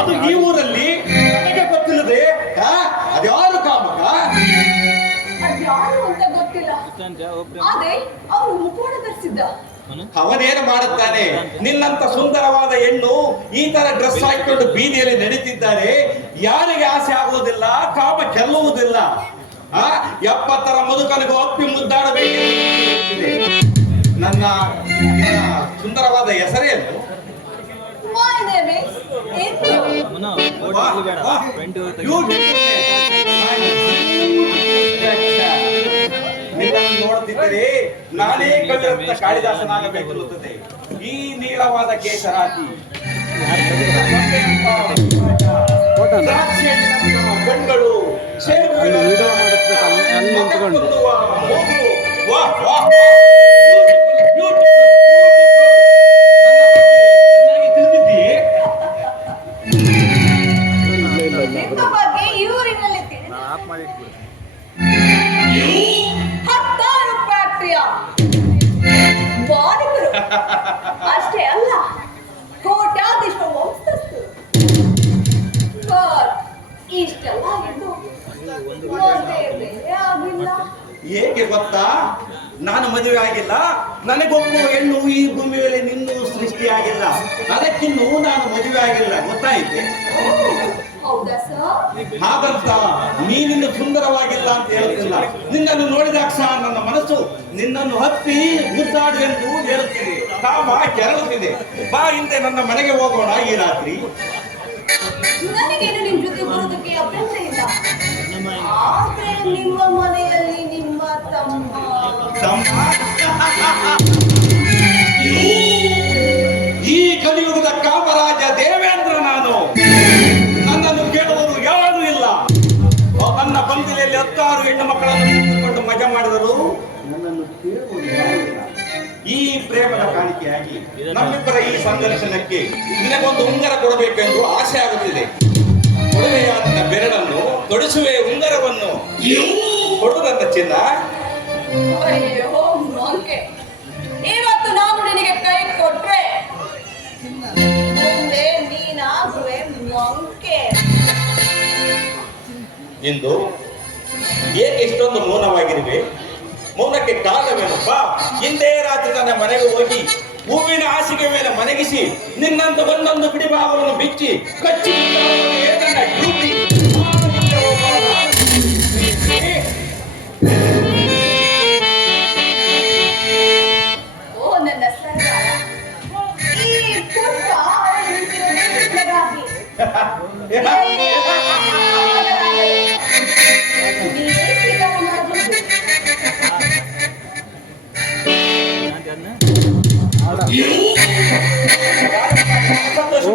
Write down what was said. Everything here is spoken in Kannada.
ಅದು ಈ ಊರಲ್ಲಿ ನನಗೆ ಗೊತ್ತಿಲ್ಲದೆ ಆ, ಅದ್ಯಾರು ಕಾಮಕ? ಅವನೇನು ಮಾಡುತ್ತಾನೆ? ನಿನ್ನಂತ ಸುಂದರವಾದ ಹೆಣ್ಣು ಈ ತರ ಡ್ರೆಸ್ ಹಾಕಿಕೊಂಡು ಬೀದಿಯಲ್ಲಿ ನಡೀತಿದ್ದಾರೆ. ಯಾರಿಗೆ ಆಸೆ ಆಗುವುದಿಲ್ಲ ಕಾಮ ಕೆಲ್ಲುವುದಿಲ್ಲ ಆ ಎಪ್ಪತ್ತರ ಮುದುಕನಿಗೂ ಅಪ್ಪಿ ಮುದ್ದಾಡಬೇಕು ನಿನ್ನ ಸುಂದರವಾದ ಹೆಸರೇನು ನೋಡುತ್ತಿದ್ದರೆ. ನಾನೇ ಕಲ್ಲಿರಂತ ಕಾಳಿದಾಸನಾಗಬೇಕಿರುತ್ತದೆ ಈ ನೀಳವಾದ ಕೇಸರಾತಿ. ಕಣ್ಗಳು ಸೇಬುವಿನಂತಹ ಇಷ್ಟೆಲ್ಲ ಹೇಗೆ ಗೊತ್ತಾ? ನಾನು ಮದುವೆ ಆಗಿಲ್ಲ. ನನಗೊಬ್ಬ ಹೆಣ್ಣು ಈ ಭೂಮಿ ಮೇಲೆ ನಿನ್ನೂ ಸೃಷ್ಟಿಯಾಗಿಲ್ಲ. ಅದಕ್ಕಿನ್ನೂ ನಾನು ಮದುವೆ ಆಗಿಲ್ಲ. ಗೊತ್ತಾಯ್ತೆ? ಹಾಗಂತ ನೀನಿನ್ನು ಸುಂದರವಾಗಿಲ್ಲ ಅಂತ ಹೇಳುತ್ತಿಲ್ಲ. ನಿನ್ನನ್ನು ನೋಡಿದಾಗ ಸಹ ನನ್ನ ಮನಸ್ಸು ನಿನ್ನನ್ನು ಹತ್ತಿ ಮುದ್ದಾಡು ಎಂದು ಹೇಳುತ್ತಿದೆ. ಬಾ ಕೆರಳುತ್ತಿದೆ. ಬಾ ಹಿಂದೆ ನನ್ನ ಮನೆಗೆ ಹೋಗೋಣ ಈ ರಾತ್ರಿ. ನನಗೇನು ನಿಮ್ಮ ಜೊತೆ ಬರೋದಕ್ಕೆ ಅಭ್ಯಂತರ ಇಲ್ಲ? ಆದ್ರೆ ನಿಮ್ಮ ಮನೆಯಲ್ಲಿ ನಿಮ್ಮ ತಮ್ಮ. ಈ ಕಲಿಯುಗದ ಕಾಮರಾಜ ದೇವೇಂದ್ರ ನಾನು. ನನ್ನನ್ನು ಕೇಳುವರು ಯಾರೂ ಇಲ್ಲ. ನನ್ನ ಪಂಕ್ತಿಯಲ್ಲಿ ಹತ್ತಾರು ಹೆಣ್ಣು ಮಕ್ಕಳನ್ನು ಮಜಾ ಮಾಡಿದರು. ನನ್ನನ್ನು ಇಲ್ಲ ಈ ಪ್ರೇಮದ ಕಾಣಿಕೆಯಾಗಿ ನಮ್ಮಿಬ್ಬರ ಈ ಸಂದರ್ಶನಕ್ಕೆ ನಿನಗೊಂದು ಉಂಗರ ಕೊಡಬೇಕೆಂದು ಆಸೆ ಆಗುತ್ತಿದೆ. ಕೊಡುವೆಯ ನನ್ನ ಬೆರಳನ್ನು ತೊಡಿಸುವೆ ಉಂಗರವನ್ನು. ಕೊಡು ನನ್ನ ಚಿನ್ನ. ಇವತ್ತು ನಾನು ನಿನಗೆ ಕೈ ಕೊಟ್ರೆ. ಮುಂದೆ ನೀನಾಗುವೆ ಮಂಕೆ ಇಂದು ಏಕೆ ಇಷ್ಟೊಂದು ಮೌನವಾಗಿರುವೆ? ಮೌನಕ್ಕೆ ಕಾರಣವೇನಪ್ಪ? ಹಿಂದೆ ರಾತ್ರಿ ನನ್ನ ಮನೆಗೆ ಹೋಗಿ ಹೂವಿನ ಹಾಸಿಗೆ ಮೇಲೆ ಮನೆಗಿಸಿ ನಿನ್ನಂತ ಒಂದೊಂದು ಬಿಡಿಭಾಗವನ್ನು ಬಿಚ್ಚಿ ಕಚ್ಚಿ ಓ ನನ್ನ ఓ